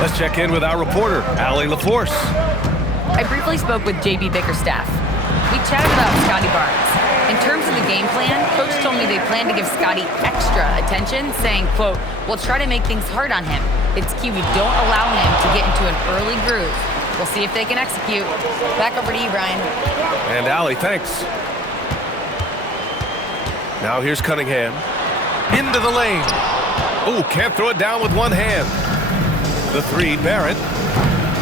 Let's check in with our reporter, Allie LaForce. I briefly spoke with JB Bickerstaff. We chatted about Scotty Barnes. In terms of the game plan, Coach told me they plan to give Scotty extra attention, saying, quote, "We'll try to make things hard on him. It's key we don't allow him to get into an early groove. We'll see if they can execute." Back over to you, Brian. And Allie, thanks. Now here's Cunningham. Into the lane. Oh, can't throw it down with one hand. The three, Barrett.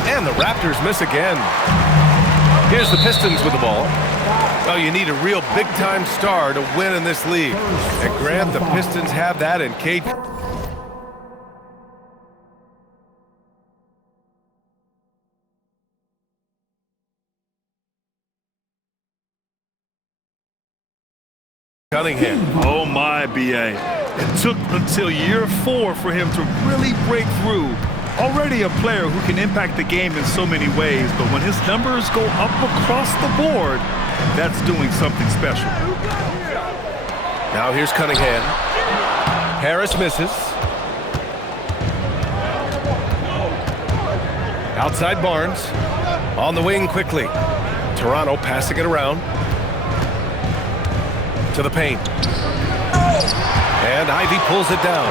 And the Raptors miss again. Here's the Pistons with the ball. Oh, you need a real big-time star to win in this league. And Grant, the Pistons have that in Kate. Cunningham. Oh my, BA. It took until year 4 for him to really break through. Already a player who can impact the game in so many ways, but when his numbers go up across the board, that's doing something special. Now here's Cunningham. Harris misses. Outside Barnes. On the wing quickly. Toronto passing it around. To the paint. And Ivy pulls it down.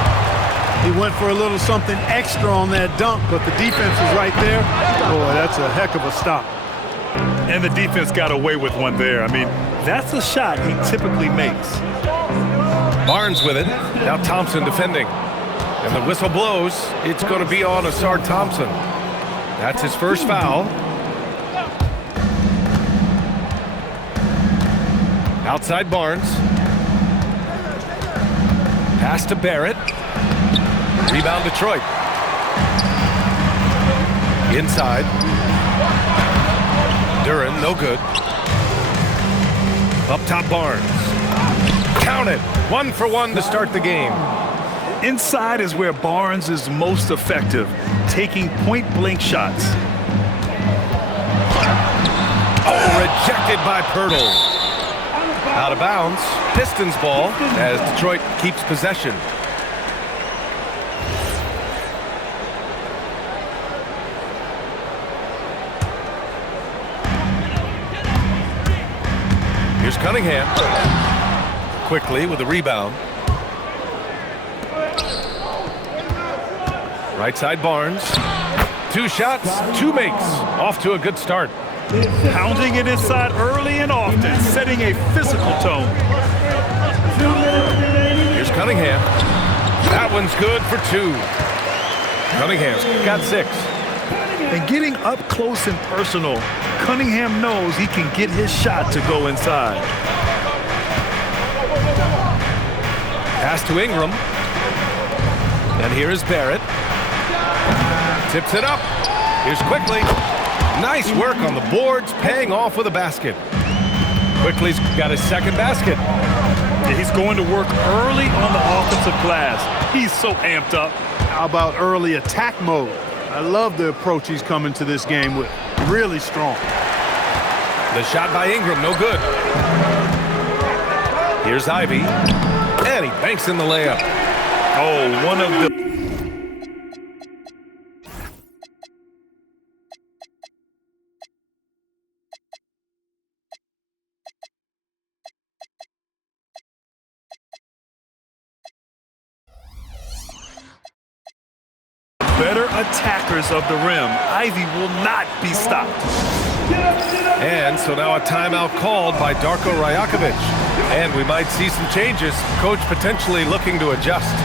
He went for a little something extra on that dunk, but the defense was right there. Boy, that's a heck of a stop. And the defense got away with one there. I mean, that's a shot he typically makes. Barnes with it. Now Thompson defending. And the whistle blows. It's going to be on Asar Thompson. That's his first foul. Outside Barnes. Pass to Barrett. Rebound Detroit. Inside. Duran, no good. Up top Barnes. Count it. 1 for 1 to start the game. Inside is where Barnes is most effective, taking point-blank shots. Oh, rejected by Pirtle. Out of bounds. Pistons ball as Detroit keeps possession. Here's Cunningham. Quickly with a rebound. Right side Barnes. 2 shots, 2 makes. Off to a good start. Pounding it inside early and often, setting a physical tone. Here's Cunningham. That one's good for 2. Cunningham's got 6. And getting up close and personal, Cunningham knows he can get his shot to go inside. Pass to Ingram. And here is Barrett. Tips it up. Here's Quickly. Nice work on the boards, paying off with a basket. Quickly's got his second basket. He's going to work early on the offensive glass. He's so amped up. How about early attack mode? I love the approach he's coming to this game with. Really strong. The shot by Ingram, no good. Here's Ivy. And he banks in the layup. Oh, one of the... better attackers of the rim. Ivy will not be stopped. And so now a timeout called by Darko Rajakovic. And we might see some changes. Coach potentially looking to adjust.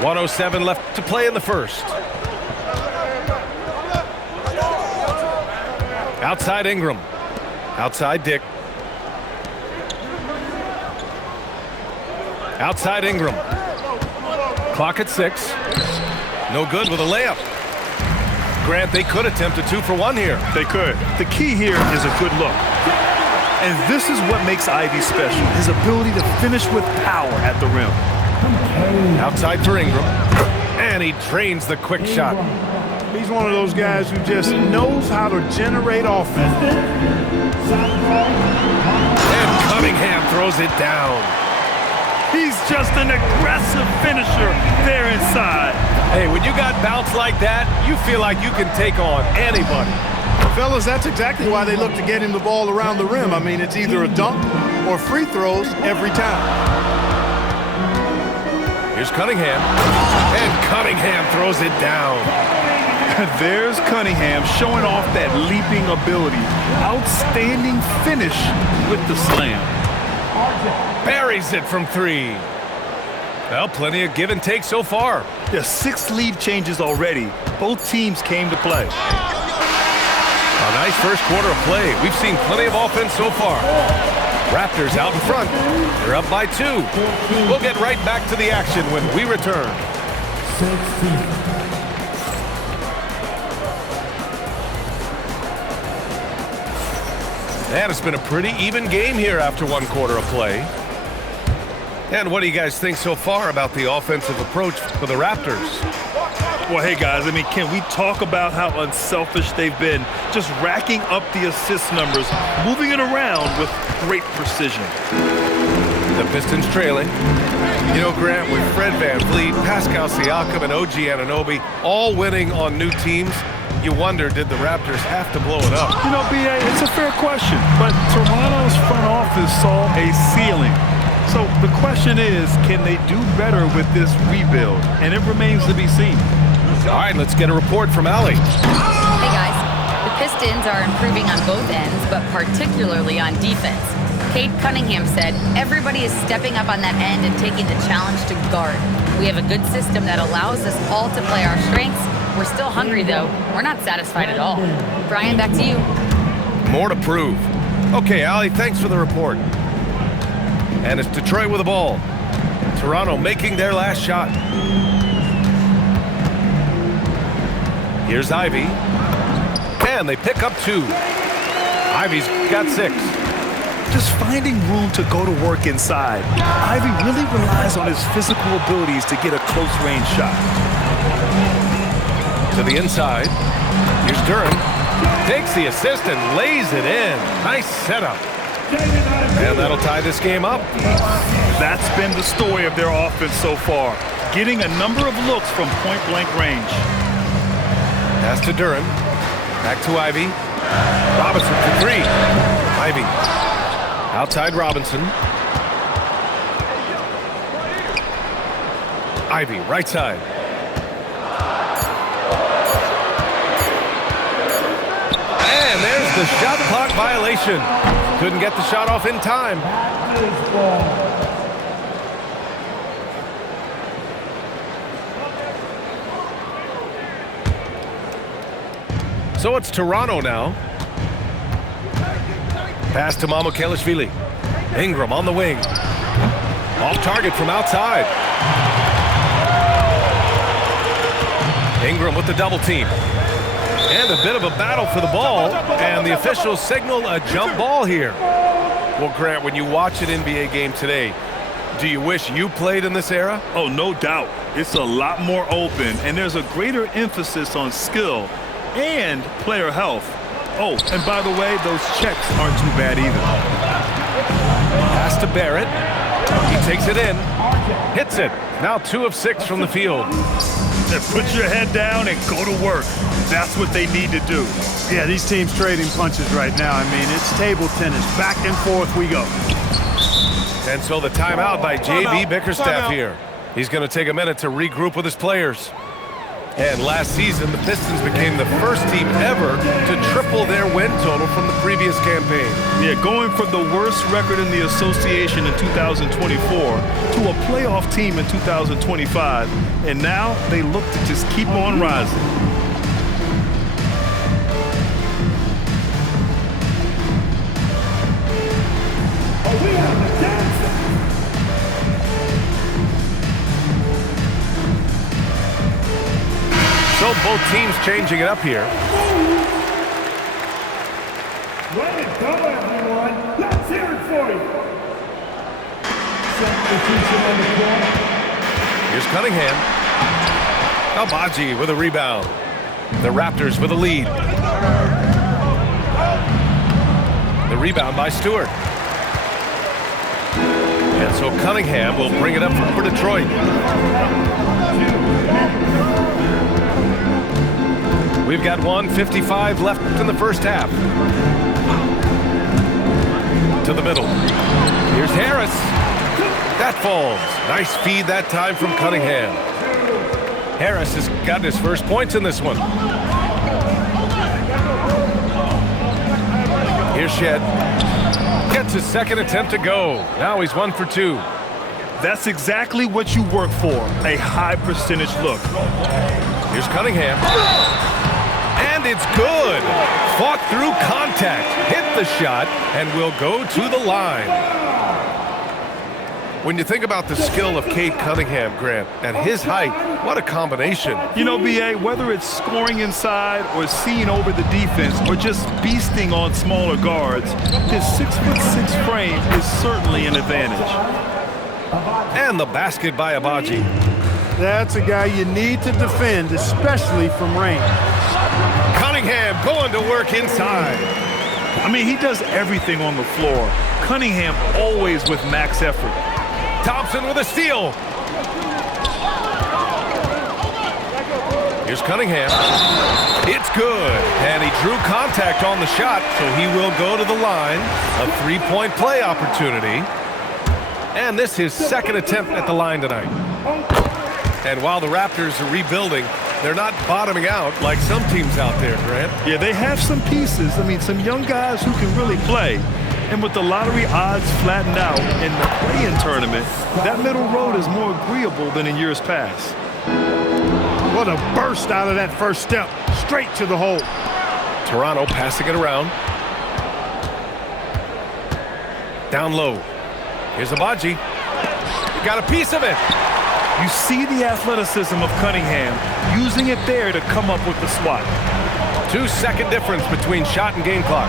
.107 left to play in the first. Outside Ingram. Outside Dick. Outside Ingram. Clock at 6. No good with a layup. Grant, they could attempt a 2 for 1 here. They could. The key here is a good look. And this is what makes Ivy special, his ability to finish with power at the rim. Outside for Ingram. And he drains the quick shot. He's one of those guys who just knows how to generate offense. And Cunningham throws it down. He's just an aggressive finisher there inside. Hey, when you got bounce like that, you feel like you can take on anybody. Fellas, that's exactly why they look to get him the ball around the rim. I mean, it's either a dunk or free throws every time. Here's Cunningham. And Cunningham throws it down. There's Cunningham showing off that leaping ability. Outstanding finish with the slam. Buries it from three. Well, plenty of give and take so far. There's 6 lead changes already. Both teams came to play. A nice first quarter of play. We've seen plenty of offense so far. Raptors out in front. They're up by 2. We'll get right back to the action when we return. And it's been a pretty even game here after 1 quarter of play. And what do you guys think so far about the offensive approach for the Raptors? Well, hey, guys, I mean, can we talk about how unselfish they've been? Just racking up the assist numbers, moving it around with great precision. The Pistons trailing. You know, Grant, with Fred VanVleet, Pascal Siakam, and OG Anunoby all winning on new teams, you wonder, did the Raptors have to blow it up? You know, B.A., it's a fair question, but Toronto's front office saw a ceiling. So the question is, can they do better with this rebuild? And it remains to be seen. All right, let's get a report from Allie. Hey guys, the Pistons are improving on both ends, but particularly on defense. Cade Cunningham said, everybody is stepping up on that end and taking the challenge to guard. We have a good system that allows us all to play our strengths. We're still hungry though. We're not satisfied at all. Brian, back to you. More to prove. Okay, Allie, thanks for the report. And it's Detroit with the ball. Toronto making their last shot. Here's Ivy. And they pick up 2. Ivy's got 6. Just finding room to go to work inside. Ivy really relies on his physical abilities to get a close-range shot. To the inside. Here's Durham. Takes the assist and lays it in. Nice setup. And that'll tie this game up. That's been the story of their offense so far, getting a number of looks from point-blank range. Pass to Durham. Back to Ivy. Robinson for 3. Ivy. Outside Robinson. Ivy, right side. And there's the shot clock violation. Couldn't get the shot off in time. So it's Toronto now. Pass to Mamukelashvili. Ingram on the wing. Off target from outside. Ingram with the double team. And a bit of a battle for the ball, and the officials signal a jump ball here. Well, Grant, when you watch an NBA game today, do you wish you played in this era? Oh, no doubt. It's a lot more open, and there's a greater emphasis on skill and player health. Oh, and by the way, those checks aren't too bad either. Pass to Barrett. He takes it in. Hits it. Now 2 of 6 from the field. Then put your head down and go to work. That's what they need to do. Yeah, these teams trading punches right now. I mean, it's table tennis. Back and forth we go. And so the timeout by J.B. Bickerstaff here. He's going to take a minute to regroup with his players. And last season, the Pistons became the first team ever to triple their win total from the previous campaign. Yeah, going from the worst record in the association in 2024 to a playoff team in 2025. And now they look to just keep on rising. So both teams changing it up here. Way to go, everyone. Let's hear it for you. Substitution on the floor. Here's Cunningham. Albaji with a rebound. The Raptors with a lead. The rebound by Stewart. And so Cunningham will bring it up for Detroit. We've got 1:55 left in the first half. To the middle. Here's Harris. That falls. Nice feed that time from Cunningham. Harris has got his first points in this one. Here's Shed. Gets his second attempt to go. Now he's 1 for 2. That's exactly what you work for, a high percentage look. Here's Cunningham. And it's good. Fought through contact, hit the shot, and will go to the line. When you think about the skill of Cade Cunningham, Grant, and his height, what a combination. You know, B.A., whether it's scoring inside or seeing over the defense or just beasting on smaller guards, his 6'6" frame is certainly an advantage. And the basket by Abaji. That's a guy you need to defend, especially from range. Cunningham going to work inside. I mean, he does everything on the floor. Cunningham always with max effort. Thompson with a steal. Here's Cunningham. It's good. And he drew contact on the shot, so he will go to the line. A three-point play opportunity. And this is his second attempt at the line tonight. And while the Raptors are rebuilding, they're not bottoming out like some teams out there, Grant. Yeah, they have some pieces. I mean, some young guys who can really play. And with the lottery odds flattened out in the play-in tournament, that middle road is more agreeable than in years past. What a burst out of that first step, straight to the hole. Toronto passing it around. Down low. Here's Abaji. Got a piece of it. You see the athleticism of Cunningham, using it there to come up with the swat. 2-second difference between shot and game clock.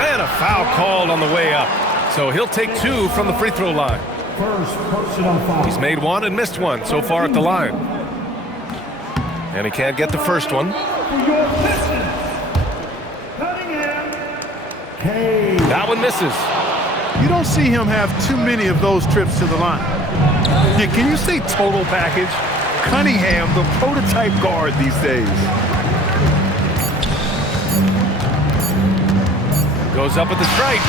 And a foul called on the way up. So he'll take 2 from the free throw line. First personal foul. He's made 1 and missed 1 so far at the line. And he can't get the first one. For your Pistons, Cunningham. Cade. That one misses. You don't see him have too many of those trips to the line. Yeah, can you say total package? Cunningham, the prototype guard these days. Goes up at the stripe.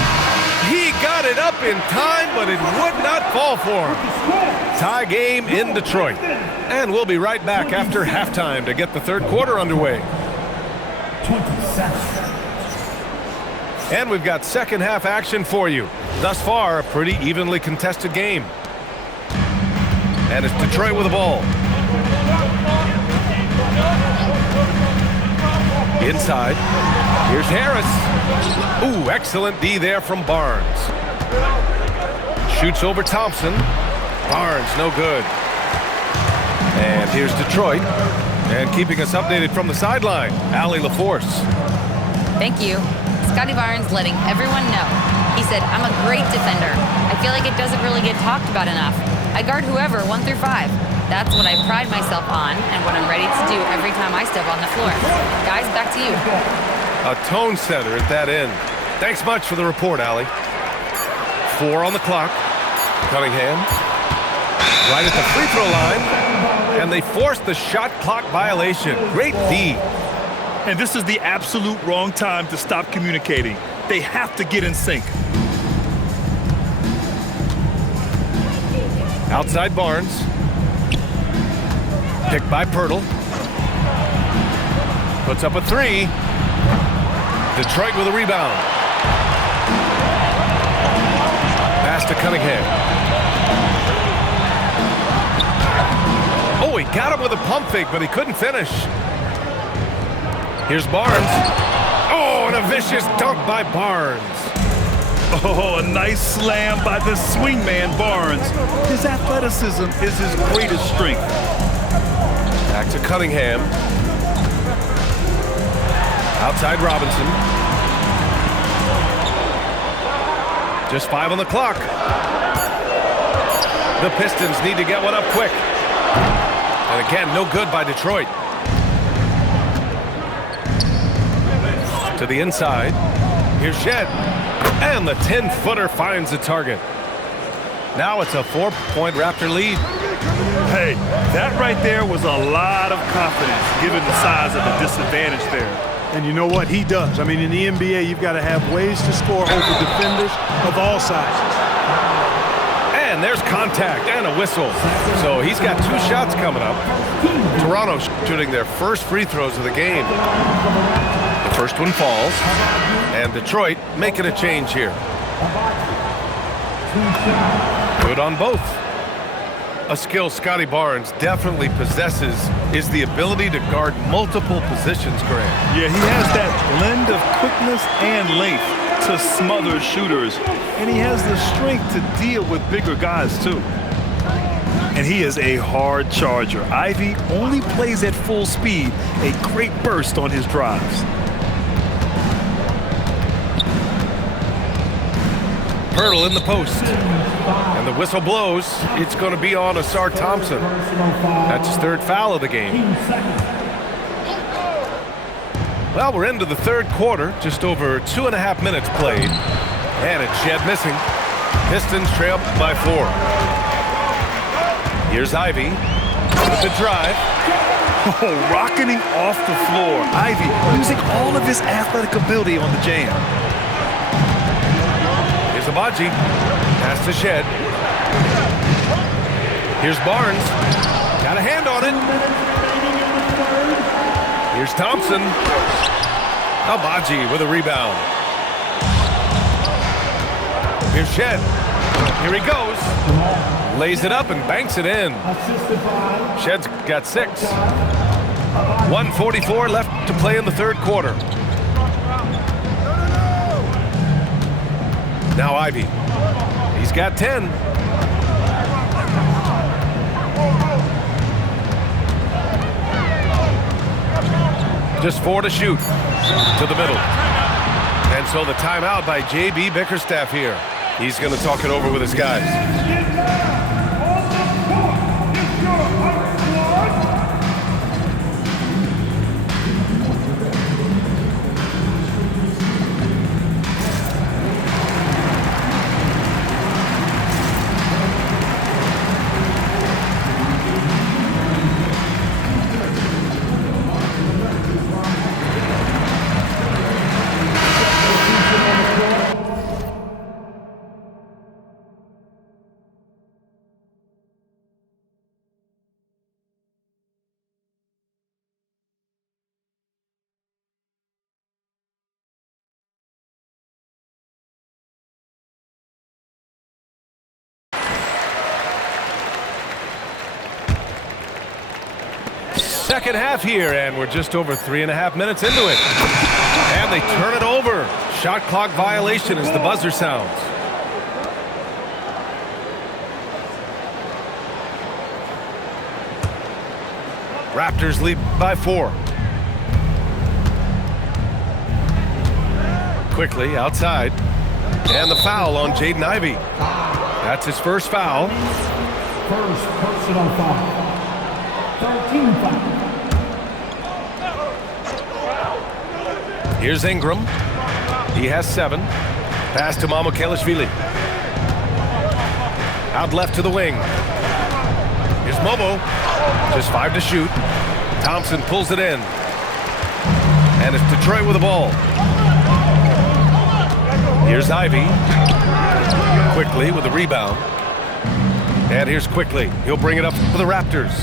He got it up in time, but it would not fall for him. Tie game in Detroit. And we'll be right back after halftime to get the third quarter underway. 26. And we've got second half action for you. Thus far, a pretty evenly contested game. And it's Detroit with the ball. Inside. Here's Harris. Ooh, excellent D there from Barnes. Shoots over Thompson. Barnes, no good. And here's Detroit. And keeping us updated from the sideline, Allie LaForce. Thank you. Scotty Barnes letting everyone know. He said, I'm a great defender. I feel like it doesn't really get talked about enough. I guard whoever, 1 through 5. That's what I pride myself on and what I'm ready to do every time I step on the floor. Guys, back to you. A tone setter at that end. Thanks much for the report, Allie. 4 on the clock. Cunningham. Right at the free throw line. And they forced the shot clock violation. Great D. And this is the absolute wrong time to stop communicating. They have to get in sync. Outside Barnes. Picked by Pirtle. Puts up a 3. Detroit with a rebound. Pass to Cunningham. Oh, he got him with a pump fake, but he couldn't finish. Here's Barnes. Oh, and a vicious dunk by Barnes. Oh, a nice slam by the swingman Barnes. His athleticism is his greatest strength. Back to Cunningham. Outside Robinson. Just 5 on the clock. The Pistons need to get one up quick. And again, no good by Detroit. To the inside. Here's Shed. And the 10-footer finds the target. Now it's a 4-point Raptor lead. Hey, that right there was a lot of confidence given the size of the disadvantage there. And you know what? He does. I mean, in the NBA, you've got to have ways to score over defenders of all sizes. And there's contact and a whistle. So he's got 2 shots coming up. Toronto shooting their first free throws of the game. The first one falls. And Detroit making a change here. Good on both. A skill Scotty Barnes definitely possesses is the ability to guard multiple positions, Grant. Yeah, he has that blend of quickness and length to smother shooters, and he has the strength to deal with bigger guys too. And he is a hard charger. Ivy only plays at full speed, a great burst on his drives. Hurdle in the post. And the whistle blows. It's going to be on Asar Thompson. That's his 3rd foul of the game. Well, we're into the 3rd quarter. Just over 2.5 minutes played. And it's Shed missing. Pistons trail by 4. Here's Ivy with the drive. Oh, rocketing off the floor. Ivy using all of his athletic ability on the jam. Here's Abaji. Pass to Shed. Here's Barnes. Got a hand on it. Here's Thompson. Abaji with a rebound. Here's Shed. Here he goes. Lays it up and banks it in. Shed's got 6. 1:44 left to play in the 3rd quarter. Now Ivy. He's got 10. Just 4 to shoot. To the middle. And so the timeout by J.B. Bickerstaff here. He's going to talk it over with his guys. Second half here, and we're just over 3.5 minutes into it. And they turn it over. Shot clock violation as the buzzer sounds. Raptors lead by 4. Quickly outside. And the foul on Jaden Ivey. That's his first foul. First personal foul. 13 foul. Here's Ingram. He has 7. Pass to Mamukelashvili. Out left to the wing. Here's Mobo. Just 5 to shoot. Thompson pulls it in. And it's Detroit with the ball. Here's Ivy. Quickly with the rebound. And here's Quickly. He'll bring it up for the Raptors.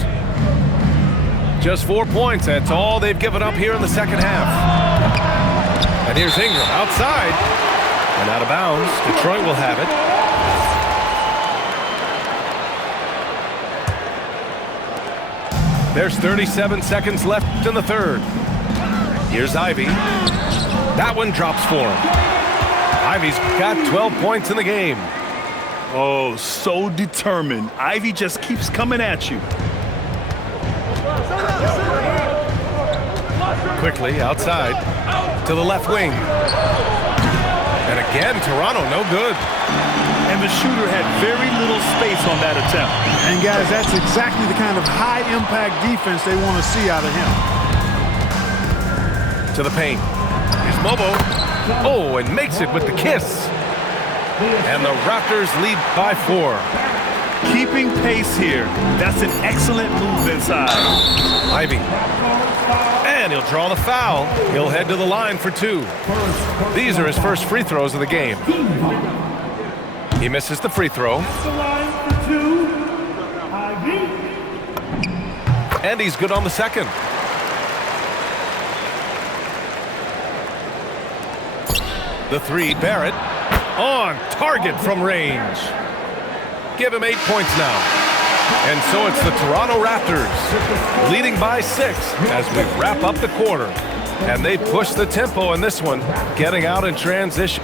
Just 4 points. That's all they've given up here in the second half. And here's Ingram outside. And out of bounds. Detroit will have it. There's 37 seconds left in the 3rd. Here's Ivy. That one drops for him. Ivy's got 12 points in the game. Oh, so determined. Ivy just keeps coming at you. Quickly outside to the left wing. And again, Toronto no good. And the shooter had very little space on that attempt. And guys, that's exactly the kind of high-impact defense they want to see out of him. To the paint. Here's Mobo. Oh, and makes it with the kiss. And the Raptors lead by 4. Keeping pace here. That's an excellent move inside. Ivy. And he'll draw the foul. He'll head to the line for 2. These are his first free throws of the game. He misses the free throw. The line for 2. Ivy. And he's good on the second. The 3, Barrett. On target from range. Give him 8 points now. And so it's the Toronto Raptors leading by 6 as we wrap up the quarter. And they push the tempo in this one, getting out in transition.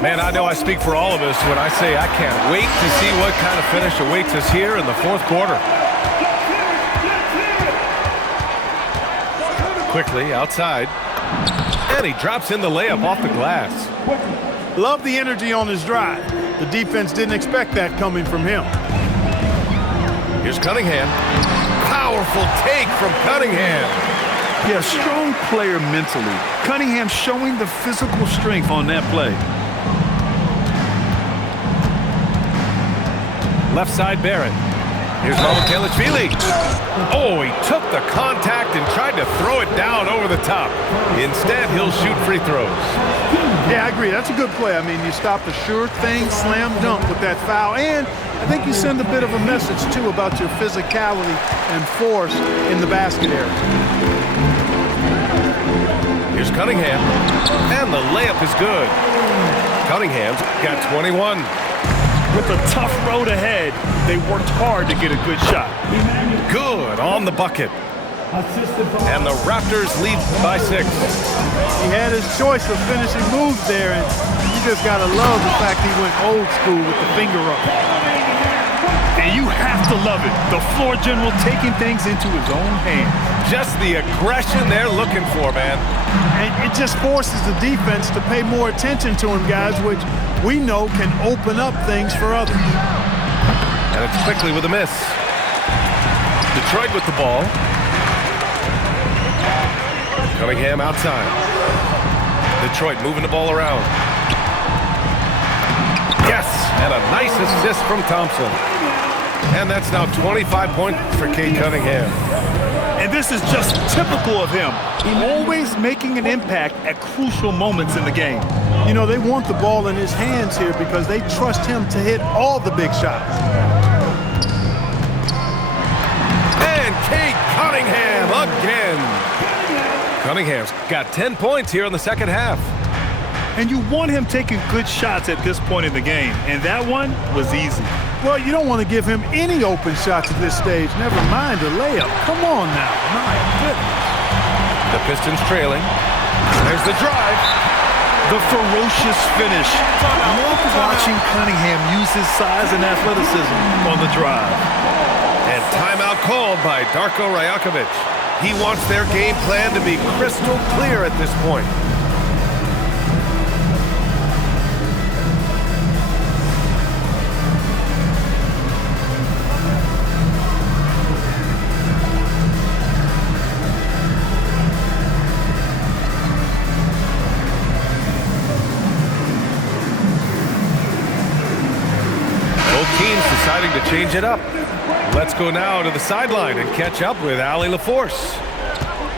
Man, I know I speak for all of us when I say I can't wait to see what kind of finish awaits us here in the 4th quarter. Quickly outside. And he drops in the layup off the glass. Love the energy on his drive. The defense didn't expect that coming from him. Here's Cunningham. Powerful take from Cunningham. Yeah, strong player mentally. Cunningham showing the physical strength on that play. Left side, Barrett. Here's Mobo-Kelishvili. Oh, he took the contact and tried to throw it down over the top. Instead, he'll shoot free throws. Yeah, I agree. That's a good play. I mean, you stop a sure thing, slam dunk with that foul. And I think you send a bit of a message, too, about your physicality and force in the basket area. Here's Cunningham. And the layup is good. Cunningham's got 21. With a tough road ahead, they worked hard to get a good shot. Good on the bucket. And the Raptors lead by 6. He had his choice of finishing moves there, and you just got to love the fact he went old school with the finger up. And you have to love it. The floor general taking things into his own hands. Just the aggression they're looking for, man. And it just forces the defense to pay more attention to him, guys, which we know can open up things for others. And it's quickly with a miss. Detroit with the ball. Cunningham outside. Detroit moving the ball around. Yes, and a nice assist from Thompson. And that's now 25 points for Cade Cunningham. And this is just typical of him. Always making an impact at crucial moments in the game. You know, they want the ball in his hands here because they trust him to hit all the big shots. And Cade Cunningham again. Cunningham's got 10 points here in the second half. And you want him taking good shots at this point in the game. And that one was easy. Well, you don't want to give him any open shots at this stage. Never mind a layup. Come on now. My goodness. The Pistons trailing. There's the drive. The ferocious finish. Love watching Cunningham use his size and athleticism on the drive. And timeout called by Darko Rajakovic. He wants their game plan to be crystal clear at this point. Both teams deciding to change it up. Let's go now to the sideline and catch up with Allie LaForce.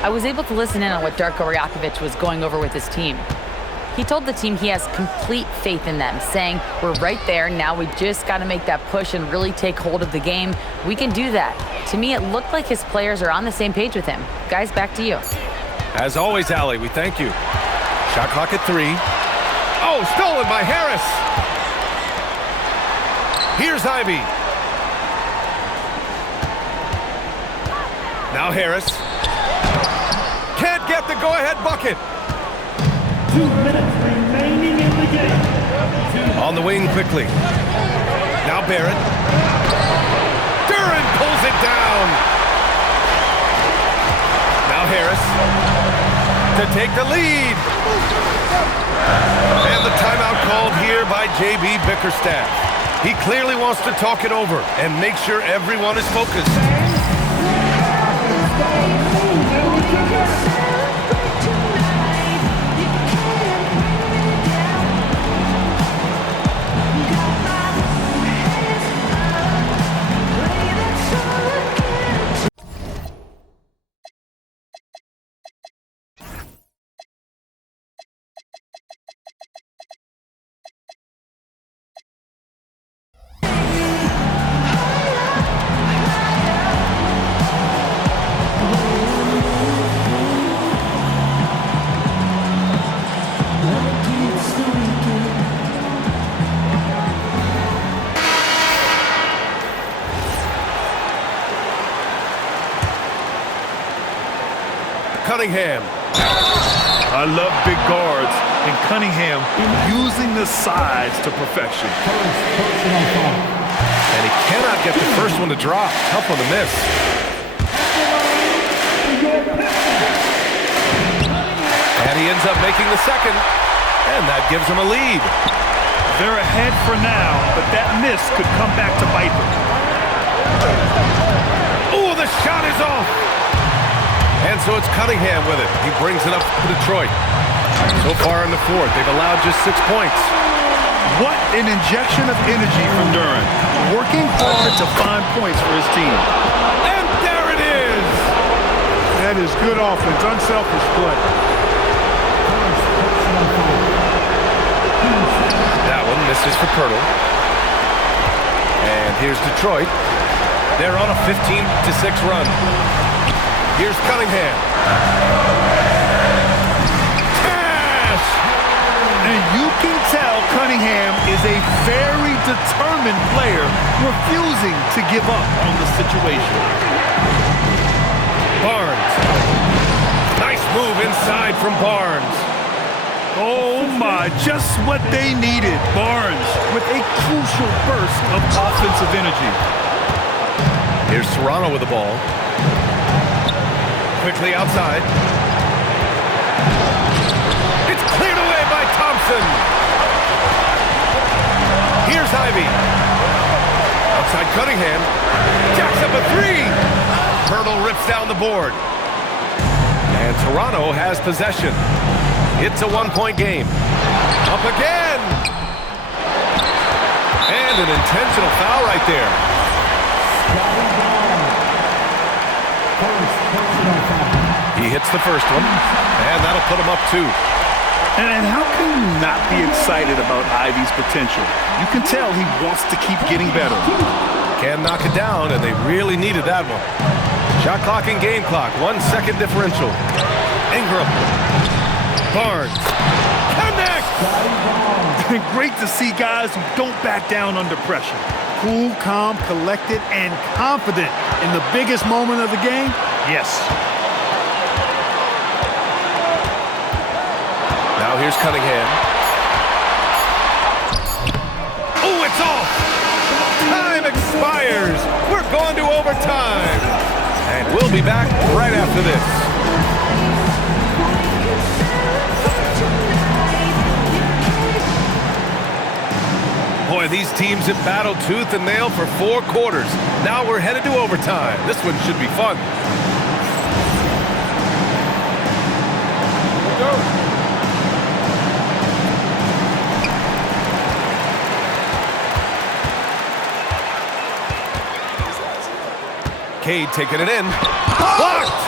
I was able to listen in on what Darko Rajakovic was going over with his team. He told the team he has complete faith in them, saying, we're right there, now we just got to make that push and really take hold of the game. We can do that. To me, it looked like his players are on the same page with him. Guys, back to you. As always, Allie, we thank you. Shot clock at 3. Oh, stolen by Harris. Here's Ivy. Now Harris. Can't get the go-ahead bucket. 2 minutes remaining in the game. On the wing quickly. Now Barrett. Duran pulls it down. Now Harris to take the lead. And the timeout called here by JB Bickerstaff. He clearly wants to talk it over and make sure everyone is focused. Cunningham. I love big guards, and Cunningham using the sides to perfection. And he cannot get the first one to drop. Tough one to miss. And he ends up making the second, and that gives him a lead. They're ahead for now, but that miss could come back to bite them. Oh, the shot is off. And so it's Cunningham with it. He brings it up to Detroit. So far in the fourth, they've allowed just 6 points. What an injection of energy from Duran. Working hard to find points for his team. And there it is. That is good offense, unselfish play. That one misses for Pirtle. And here's Detroit. They're on a 15-6 run. Here's Cunningham. Cash! And you can tell Cunningham is a very determined player, refusing to give up on the situation. Barnes. Nice move inside from Barnes. Oh my, just what they needed. Barnes with a crucial burst of offensive energy. Here's Toronto with the ball. Quickly outside. It's cleared away by Thompson. Here's Ivy. Outside Cunningham. Jacks up a three. Pirtle rips down the board. And Toronto has possession. It's a 1-point game. Up again. And an intentional foul right there. He hits the first one, and that'll put him up 2. And how can you not be excited about Ivy's potential? You can tell he wants to keep getting better. Can knock it down, and they really needed that one. Shot clock and game clock, 1 second differential. Ingram. Barnes. Connect! Great to see guys who don't back down under pressure. Cool, calm, collected, and confident in the biggest moment of the game. Yes. Now here's Cunningham. Oh, it's off! Time expires! We're going to overtime! And we'll be back right after this. Boy, these teams have battled tooth and nail for 4 quarters. Now we're headed to overtime. This one should be fun. Cade taking it in. Blocked!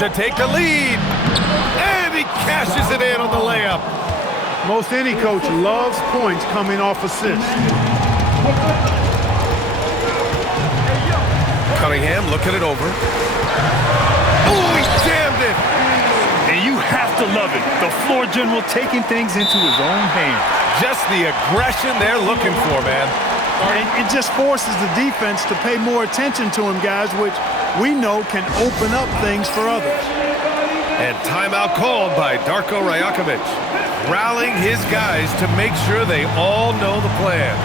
To take the lead. And he cashes it in on the layup. Most any coach loves points coming off assists. Cunningham looking it over. Oh, he jammed it! And you have to love it. The floor general taking things into his own hands. Just the aggression they're looking for, man. And it just forces the defense to pay more attention to him, guys, which we know can open up things for others. And timeout called by Darko Rajakovic, rallying his guys to make sure they all know the plan.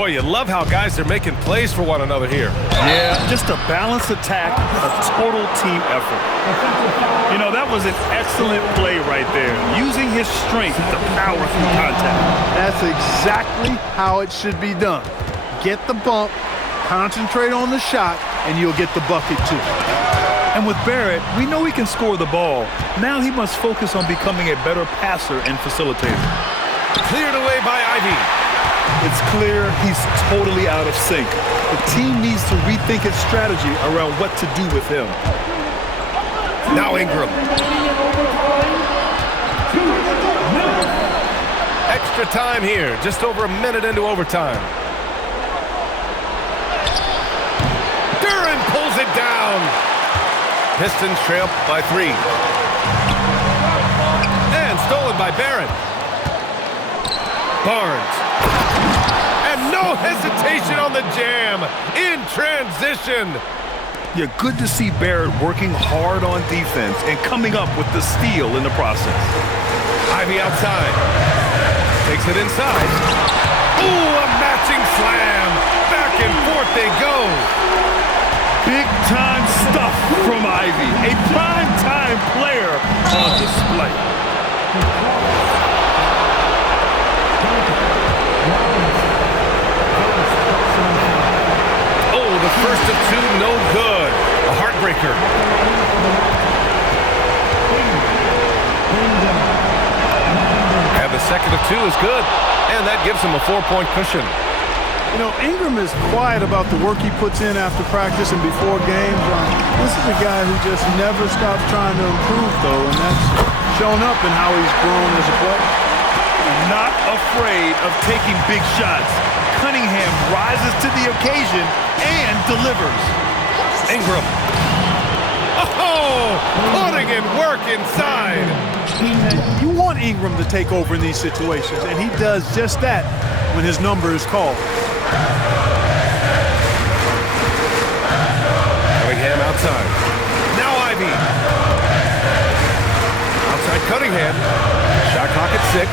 Boy, you love how guys are making plays for one another here. Yeah, just a balanced attack, a total team effort. You know, that was an excellent play right there, using his strength to power through contact. That's exactly how it should be done. Get the bump, concentrate on the shot, and you'll get the bucket too. And with Barrett, we know he can score the ball. Now he must focus on becoming a better passer and facilitator. Cleared away by Ivy. It's clear he's totally out of sync. The team needs to rethink its strategy around what to do with him. Now Ingram. Extra time here, just over a minute into overtime. Duran pulls it down. Pistons trail by 3. And stolen by Barrett. Barnes. And no hesitation on the jam. In transition. Yeah, good to see Barrett working hard on defense and coming up with the steal in the process. Ivy outside. Takes it inside. Ooh, a matching slam. Back and forth they go. Big-time stuff from Ivy. A prime-time player on display. Oh, the first of 2, no good. A heartbreaker. And the second of 2 is good. And that gives him a 4-point cushion. You know, Ingram is quiet about the work he puts in after practice and before games. This is a guy who just never stops trying to improve, though, and that's shown up in how he's grown as a player. Not afraid of taking big shots. Cunningham rises to the occasion and delivers. Ingram. Oh, putting in work inside. You want Ingram to take over in these situations, and he does just that when his number is called. Cunningham outside. Now Ivy. Outside Cunningham. Shot clock at 6.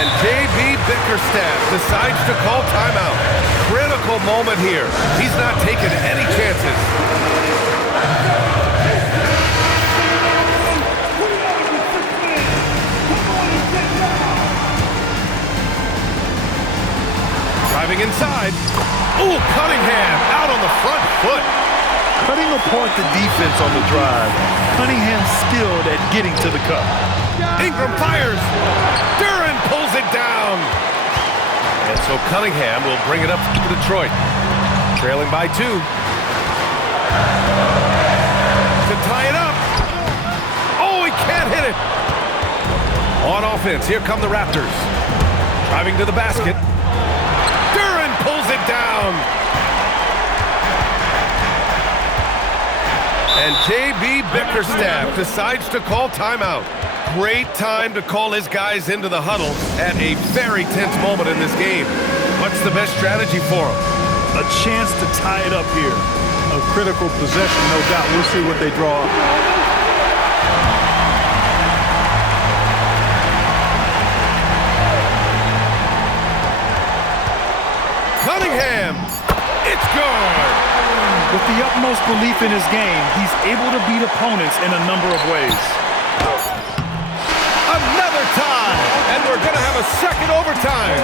And J.B. Bickerstaff decides to call timeout. Critical moment here. He's not taking any chances. Driving inside. Ooh, Cunningham out on the front foot. Cutting apart the defense on the drive. Cunningham skilled at getting to the cup. Ingram fires. Duran pulls it down. And so Cunningham will bring it up to Detroit. Trailing by 2. To tie it up. Oh, he can't hit it. On offense, here come the Raptors. Driving to the basket. Duran pulls it down. And J.B. Bickerstaff decides to call timeout. Great time to call his guys into the huddle at a very tense moment in this game. What's the best strategy for him? A chance to tie it up here. A critical possession, no doubt. We'll see what they draw up. Cunningham! It's good! With the utmost belief in his game, he's able to beat opponents in a number of ways. Another tie! And we're going to have a second overtime.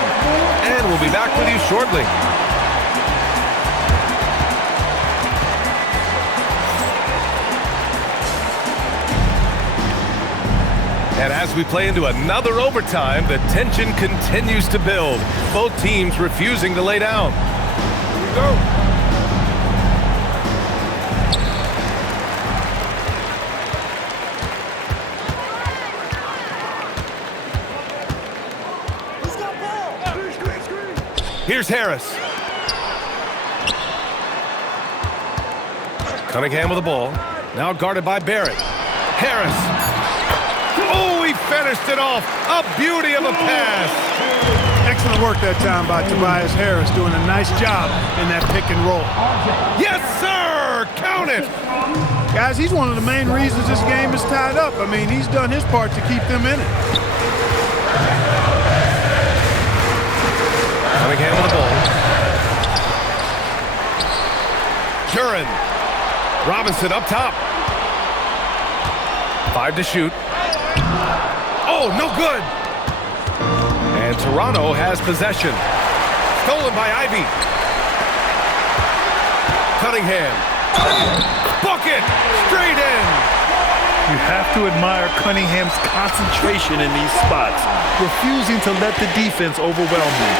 And we'll be back with you shortly. And as we play into another overtime, the tension continues to build. Both teams refusing to lay down. Here we go. Here's Harris. Cunningham with the ball. Now guarded by Barrett. Harris. Oh, he finished it off. A beauty of a pass. Excellent work that time by Tobias Harris, doing a nice job in that pick and roll. Yes, sir! Count it! Guys, he's one of the main reasons this game is tied up. I mean, he's done his part to keep them in it. Cunningham with the ball. Duran. Robinson up top. 5 to shoot. Oh, no good. And Toronto has possession. Stolen by Ivy. Cunningham. Bucket! Straight in. You have to admire Cunningham's concentration in these spots, refusing to let the defense overwhelm him.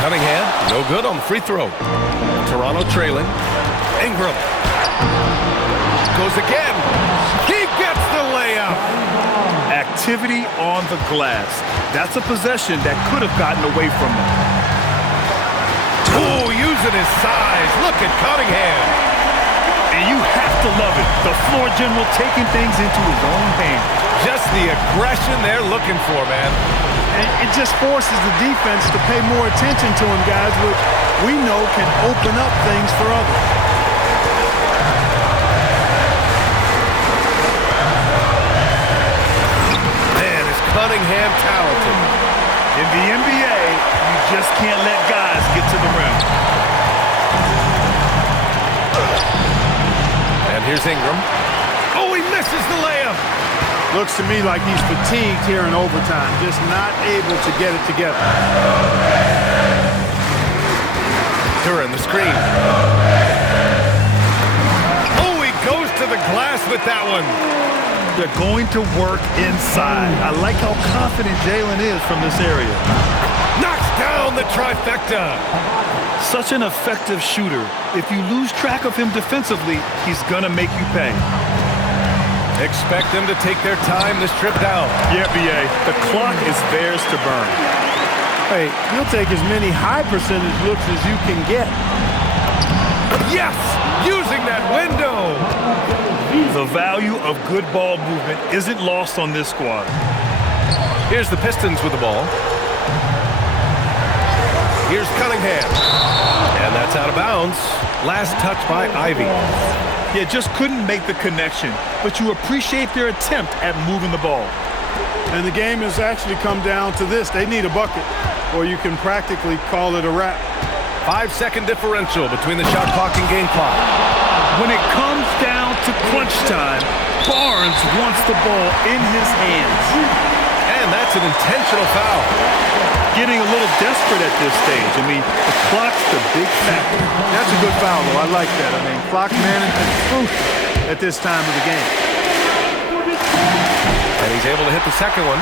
Cunningham, no good on the free throw. Toronto trailing. Ingram. Goes again. He gets the layup. Activity on the glass. That's a possession that could have gotten away from him. Oh, using his size. Look at Cunningham. And you have to love it. The floor general taking things into his own hands. Just the aggression they're looking for, man. And it just forces the defense to pay more attention to him, guys, which we know can open up things for others. Man, is Cunningham talented. In the NBA, you just can't let guys get to the rim. And here's Ingram. Oh, he misses the layup. Looks to me like he's fatigued here in overtime, just not able to get it together. Duran, the screen. Oh, he goes to the glass with that one. They're going to work inside. I like how confident Jalen is from this area. Knocks down the trifecta. Such an effective shooter. If you lose track of him defensively, he's gonna make you pay. Expect them to take their time this trip down. Yeah, BA. The clock is theirs to burn. Hey, you'll take as many high percentage looks as you can get. Yes! Using that window! The value of good ball movement isn't lost on this squad. Here's the Pistons with the ball. Here's Cunningham. And that's out of bounds. Last touch by Ivy. Yeah, just couldn't make the connection, but you appreciate their attempt at moving the ball. And the game has actually come down to this. They need a bucket, or you can practically call it a wrap. 5-second differential between the shot clock and game clock. When it comes down to crunch time, Barnes wants the ball in his hands. And that's an intentional foul. Getting a little desperate at this stage. I mean, the clock's the big factor. That's a good foul, though. I like that. I mean, clock management is crucial at this time of the game. And he's able to hit the second one,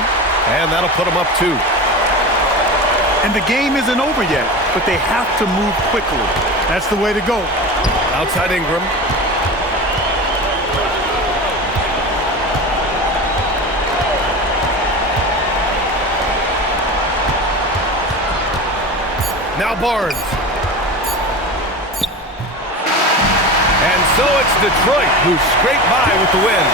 and that'll put him up 2. And the game isn't over yet, but they have to move quickly. That's the way to go. Outside Ingram. Now Barnes. And so it's Detroit who scraped by with the win.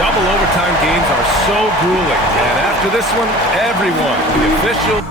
Double overtime games are so grueling. And after this one, everyone, the official...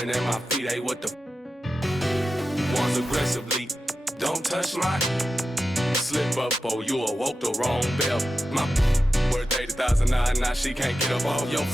running at my feet, hey, what the ones aggressively. Don't touch my slip up, oh, you awoke the wrong bell. My worth 80,000 now she can't get up off your